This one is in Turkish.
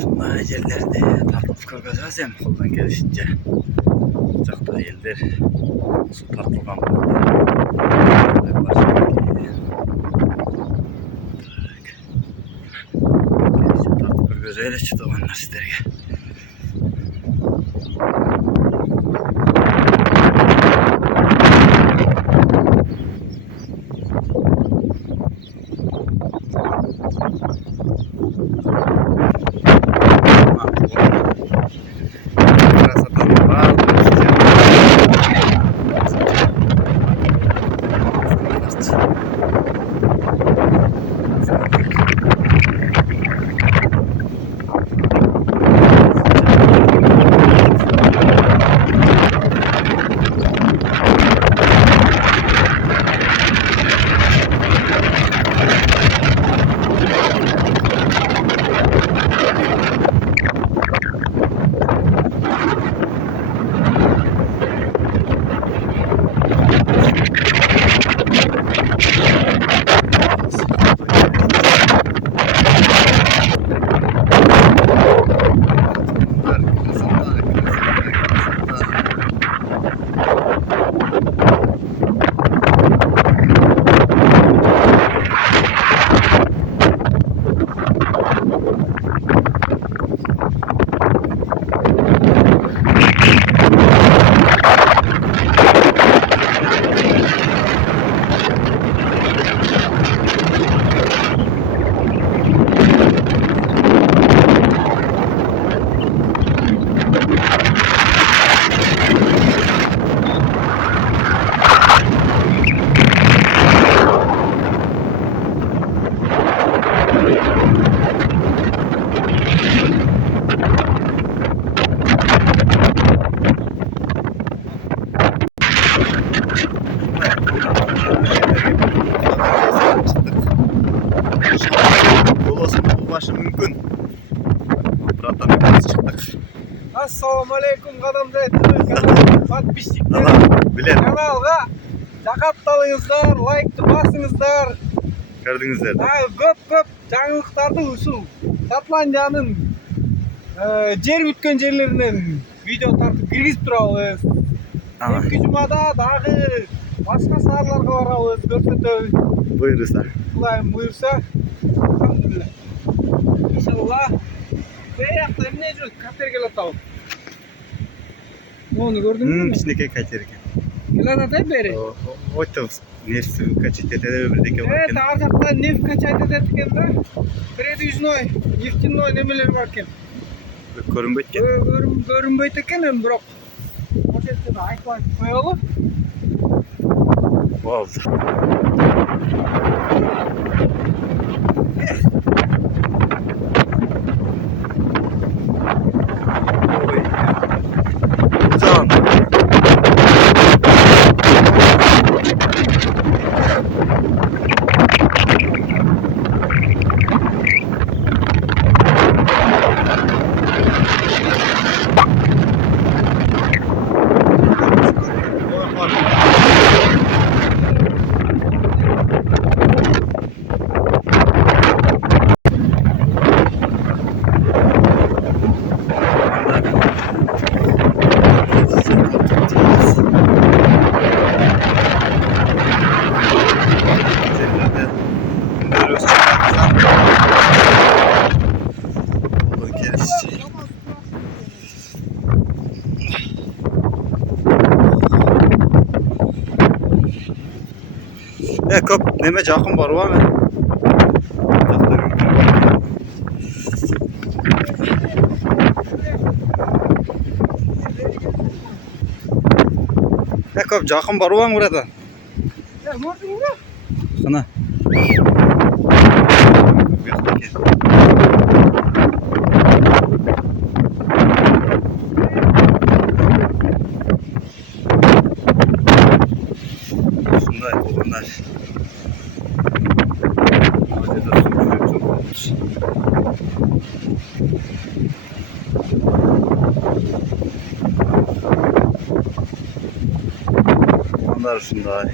Şunday yerlerde tartılıp ko'rgazasiz ham qo'ldan kelishincha. Bucaqda yerler su tartılgan bo'ladi. Tartib ko'rgazaylik chidaganlar sizlarga. Mümkün. Buradan biraz çıktık. Assalamualaikum qadamda подписчиктер. Bilen. Kanalga жакатталыңыздар, лайкты басыңыздар. Gördünüzler. Көп жаңылыктарды ушул Шотландиянын жер бүткөн жерлеринен видео тартып киргизип турабыз. Эки жумада дагы башка шаарларга барабыз, көрсөтөбүз. Buyurursa. Кудайым буйрса, алхамдулилlah. İnşallah. Beyakta ne diyor? Kater gel atalım. Onu gördün mü? İçindeki kaçar ki. Gel atay beri. O tavs. Nefsi kaçıt ete de öbürdeki varken. Evet, arzakta nef kaçaydı derken de. Kredi yüzünoy, neftinnoy nemeler varken. Görünbeytken. Görünbeytken hem bırak. O sesini ayıklayıp koyalım. Oldu. Tamam. Köp neme жақын баруға мен. Köp жақын баруға burada. Gördün mü? Қана. Şunday bunlar. Bunlar şunday.